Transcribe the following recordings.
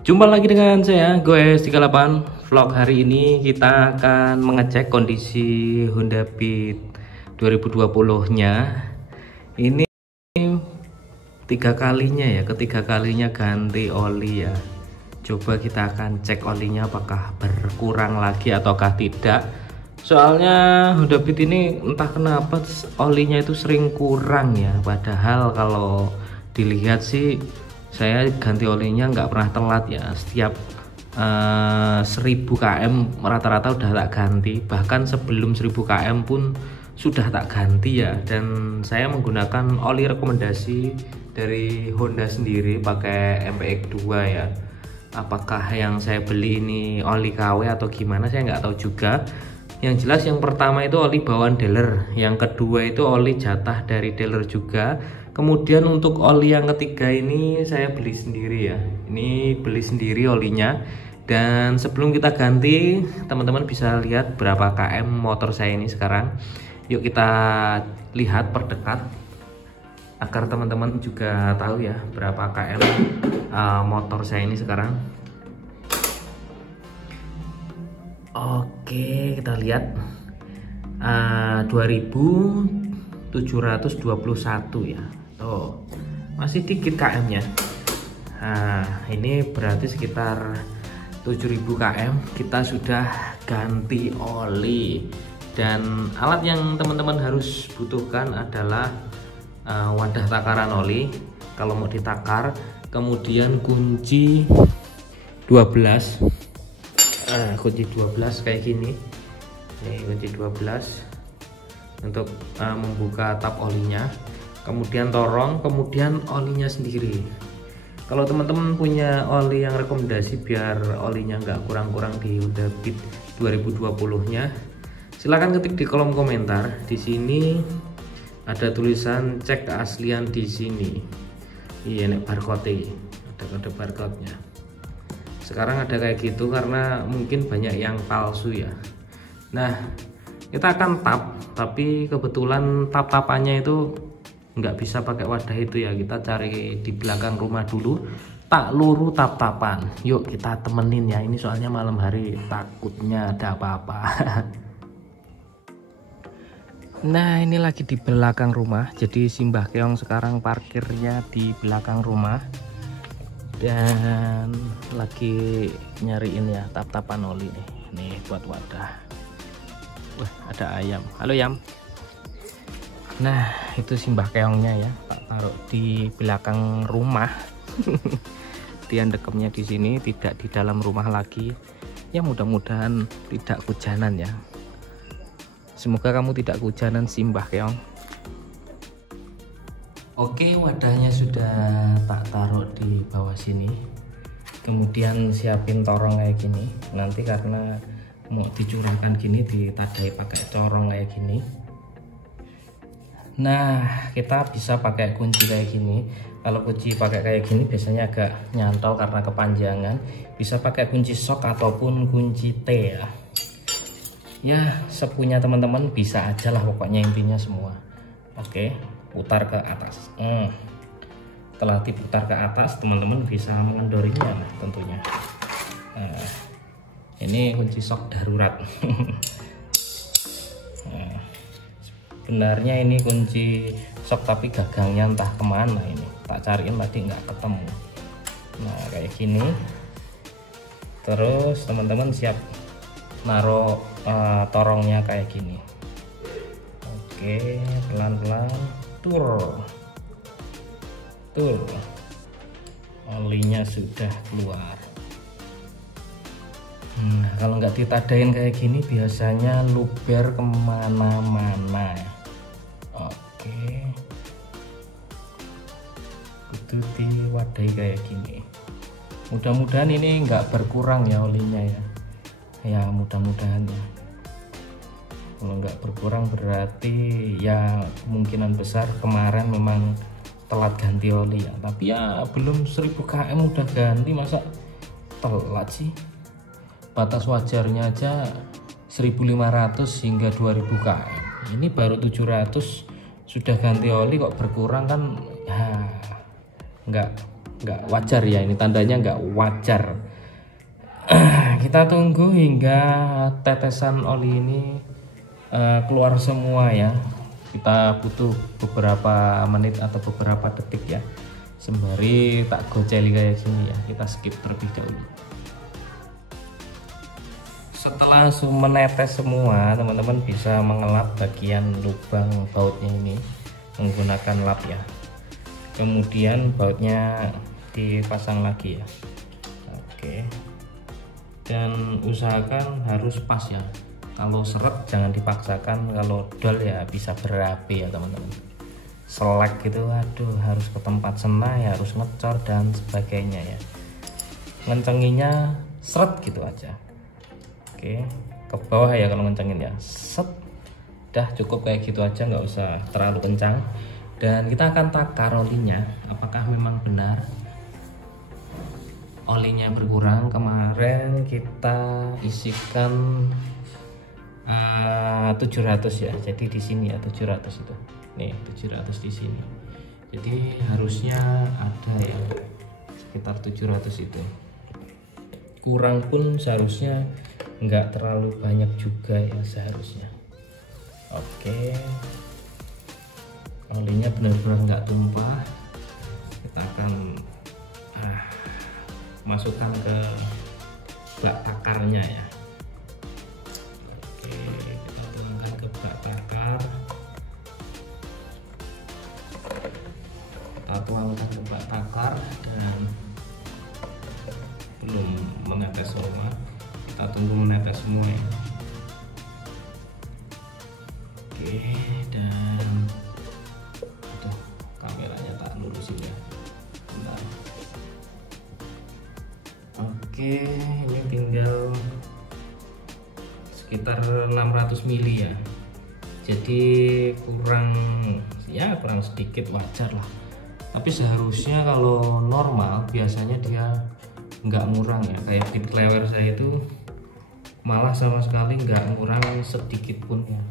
Jumpa lagi dengan saya Goes38. Vlog hari ini kita akan mengecek kondisi Honda Beat 2020 nya. Ini ketiga kalinya ganti oli ya. Coba kita akan cek olinya apakah berkurang lagi ataukah tidak. Soalnya Honda Beat ini entah kenapa olinya itu sering kurang ya. Padahal kalau dilihat sih saya ganti olinya nggak pernah telat ya. Setiap 1000 km rata-rata udah tak ganti, bahkan sebelum 1000 km pun sudah tak ganti ya. Dan saya menggunakan oli rekomendasi dari Honda sendiri, pakai MPX2 ya. Apakah yang saya beli ini oli KW atau gimana saya nggak tahu juga. Yang jelas yang pertama itu oli bawaan dealer, yang kedua itu oli jatah dari dealer juga. Kemudian untuk oli yang ketiga ini saya beli sendiri ya. Ini beli sendiri olinya. Dan sebelum kita ganti, teman-teman bisa lihat berapa km motor saya ini sekarang. Yuk kita lihat perdekat agar teman-teman juga tahu ya berapa km motor saya ini sekarang. Oke, kita lihat 2721 ya. Tuh, masih dikit km-nya. Nah, ini berarti sekitar 7000 km kita sudah ganti oli. Dan alat yang teman-teman harus butuhkan adalah wadah takaran oli kalau mau ditakar, kemudian kunci 12. Kunci 12 kayak gini. Ini kunci 12 untuk membuka tap olinya, kemudian torong, kemudian olinya sendiri. Kalau teman-teman punya oli yang rekomendasi biar olinya nggak kurang-kurang di Honda Beat 2020 nya, silahkan ketik di kolom komentar. Di sini ada tulisan cek keaslian di sini. Iya, nek barcode, ada kode barcode-nya. Sekarang ada kayak gitu karena mungkin banyak yang palsu ya. Nah, kita akan tap, tapi kebetulan tap-tapannya itu nggak bisa pakai wadah itu ya. Kita cari di belakang rumah dulu, tak luru tap-tapan. Yuk kita temenin ya, ini soalnya malam hari takutnya ada apa-apa. Nah, ini lagi di belakang rumah. Jadi Simbah Keong sekarang parkirnya di belakang rumah dan lagi nyariin ya tap-tapan oli nih buat wadah. Wah, ada ayam. Halo Yam. Nah, itu Simbah Keongnya ya, tak taruh di belakang rumah. Dia dekemnya di sini, tidak di dalam rumah lagi. Ya mudah-mudahan tidak hujanan ya. Semoga kamu tidak hujanan Simbah Keong. Oke, wadahnya sudah tak taruh di bawah sini. Kemudian siapin torong kayak gini. Nanti karena mau dicurahkan gini, ditadai pakai corong kayak gini. Nah, kita bisa pakai kunci kayak gini. Kalau kunci pakai kayak gini biasanya agak nyantol karena kepanjangan. Bisa pakai kunci sok ataupun kunci T ya. Ya, sepunya teman-teman bisa aja lah, pokoknya intinya semua. Oke, putar ke atas. Setelah diputar ke atas, teman-teman bisa mengendorinya tentunya. Nah, ini kunci sok darurat. Nah, sebenarnya ini kunci sok tapi gagangnya entah kemana ini. Tak cariin tadi nggak ketemu. Nah, kayak gini. Terus teman-teman siap naruh torongnya kayak gini. Oke, pelan-pelan tur. Olinya sudah keluar. Nah, kalau nggak ditadain kayak gini biasanya luber kemana-mana. Oke, itu diwadahi kayak gini. Mudah-mudahan ini nggak berkurang ya olinya ya. Ya mudah-mudahan ya. Kalau nggak berkurang berarti ya kemungkinan besar kemarin memang telat ganti oli ya. Tapi ya belum 1000 km udah ganti, masa telat sih? Batas wajarnya aja 1500 hingga 2000 km. Ini baru 700 sudah ganti oli kok berkurang kan? Ya, nggak nggak wajar ya, ini tandanya nggak wajar. Kita tunggu hingga tetesan oli ini keluar semua ya. Kita butuh beberapa menit atau beberapa detik ya, sembari tak goceli kayak gini ya. Kita skip terlebih dahulu. Setelah menetes semua, teman-teman bisa mengelap bagian lubang bautnya ini menggunakan lap ya. Kemudian bautnya dipasang lagi ya. Oke, dan usahakan harus pas ya. Kalau seret jangan dipaksakan, kalau dol ya bisa berapi ya teman-teman. Selek gitu, aduh, harus ke tempat sena ya, harus ngecor dan sebagainya ya. Ngencenginya seret gitu aja. Oke, ke bawah ya kalau ngencengin ya, set. Dah cukup kayak gitu aja, nggak usah terlalu kencang. Dan kita akan takar olinya, apakah memang benar olinya berkurang. Kemarin kita isikan 700 ya, jadi di sini ya 700 itu, nih 700 di sini, jadi harusnya ada ya sekitar 700 itu, kurang pun seharusnya nggak terlalu banyak juga ya seharusnya. Oke, olinya benar-benar nggak tumpah. Kita akan masukkan ke bak takarnya ya. Oke, kita tuangkan ke bak takar. Kita tuangkan ke bak takar dan belum menetes semua. Kita tunggu menetes semua ya. Oke, dan aduh, kameranya tak lurusin ya. Bentar. Oke, ini tinggal sekitar 600 mili ya, jadi kurang sedikit, wajar lah. Tapi seharusnya kalau normal biasanya dia nggak ngurang ya, kayak bit klewer saya itu malah sama sekali nggak ngurang sedikit pun ya.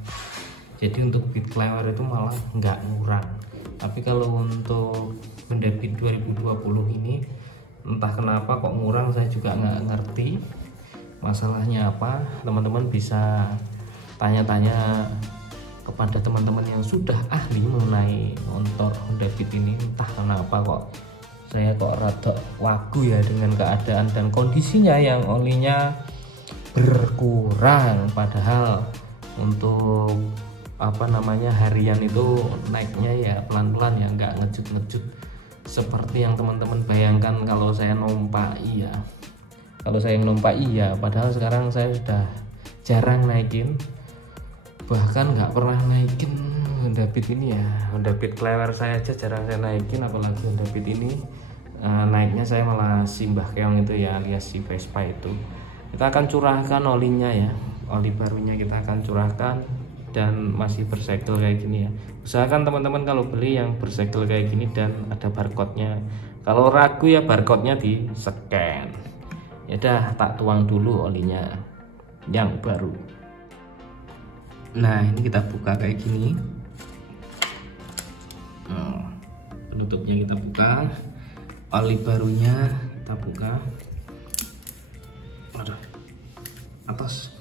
Jadi untuk bit klewer itu malah nggak ngurang. Tapi kalau untuk Honda Beat 2020 ini entah kenapa kok ngurang, saya juga nggak ngerti masalahnya apa. Teman-teman bisa tanya-tanya kepada teman-teman yang sudah ahli mengenai motor Honda Beat ini. Entah kenapa kok saya kok rada wagu ya dengan keadaan dan kondisinya yang olinya berkurang, padahal untuk harian itu naiknya ya pelan-pelan ya, nggak ngejut-ngejut seperti yang teman-teman bayangkan kalau saya numpaki ya. Kalau saya numpaki ya, padahal sekarang saya sudah jarang naikin, bahkan nggak pernah naikin Honda Beat ini ya. Honda Beat klewer saya aja jarang saya naikin, apalagi Honda Beat ini. Naiknya saya malah simbah keong itu ya, alias si Vespa itu. Kita akan curahkan olinya ya, oli barunya kita akan curahkan, dan masih bersegel kayak gini ya. Usahakan teman-teman kalau beli yang bersegel kayak gini dan ada barcode-nya. Kalau ragu ya barcode-nya di scan. Ya udah, tak tuang dulu olinya yang baru. Nah, ini kita buka kayak gini. Penutupnya kita buka, oli barunya kita buka. Aduh, atas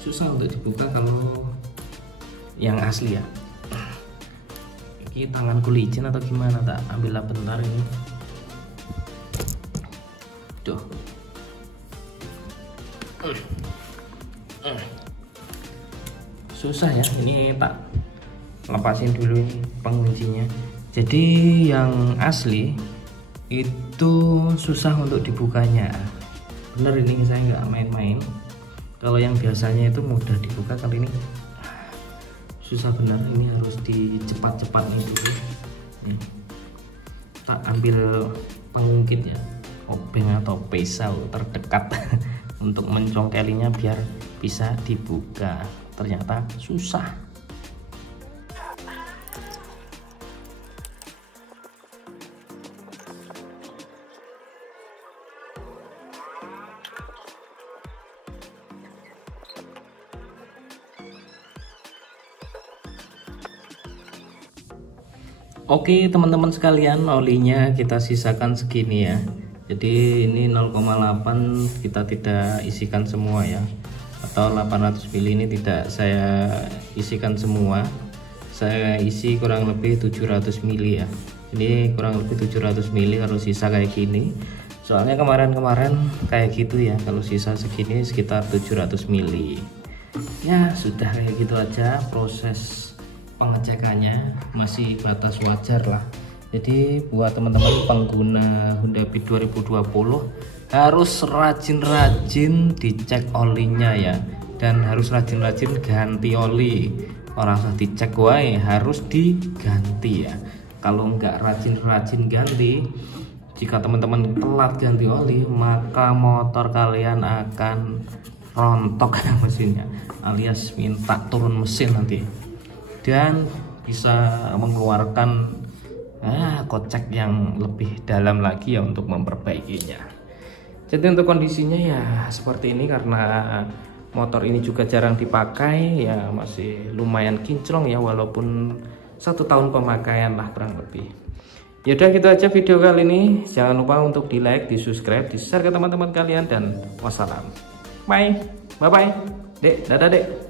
susah untuk dibuka kalau yang asli ya. Ini tanganku licin atau gimana, tak ambillah bentar ini. Duh. Susah ya, ini tak lepasin dulu ini penguncinya. Jadi yang asli itu susah untuk dibukanya. Bener, ini saya nggak main-main. Kalau yang biasanya itu mudah dibuka, kali ini susah benar. Ini harus dicepat-cepat dulu. Tak ambil pengungkit ya, obeng atau pisau terdekat untuk mencongkelinya biar bisa dibuka. Ternyata susah. Oke teman-teman sekalian, olinya kita sisakan segini ya. Jadi ini 0,8 kita tidak isikan semua ya, atau 800 ml ini tidak saya isikan semua. Saya isi kurang lebih 700 ml ya. Ini kurang lebih 700 ml kalau sisa kayak gini. Soalnya kemarin-kemarin kayak gitu ya, kalau sisa segini sekitar 700 ml. Ya sudah kayak gitu aja proses pengecekannya, masih batas wajar lah. Jadi buat teman-teman pengguna Honda Beat 2020 harus rajin-rajin dicek olinya ya, dan harus rajin-rajin ganti oli. Orang usah dicek wae, harus diganti ya. Kalau nggak rajin-rajin ganti, jika teman-teman telat ganti oli, maka motor kalian akan rontok mesinnya, alias minta turun mesin nanti, dan bisa mengeluarkan kocek yang lebih dalam lagi ya untuk memperbaikinya. Jadi untuk kondisinya ya seperti ini, karena motor ini juga jarang dipakai ya, masih lumayan kinclong ya, walaupun 1 tahun pemakaian lah kurang lebih. Yaudah gitu aja video kali ini. Jangan lupa untuk di like, di subscribe, di share ke teman-teman kalian, dan wassalam. Bye bye. Dek, dadah dek.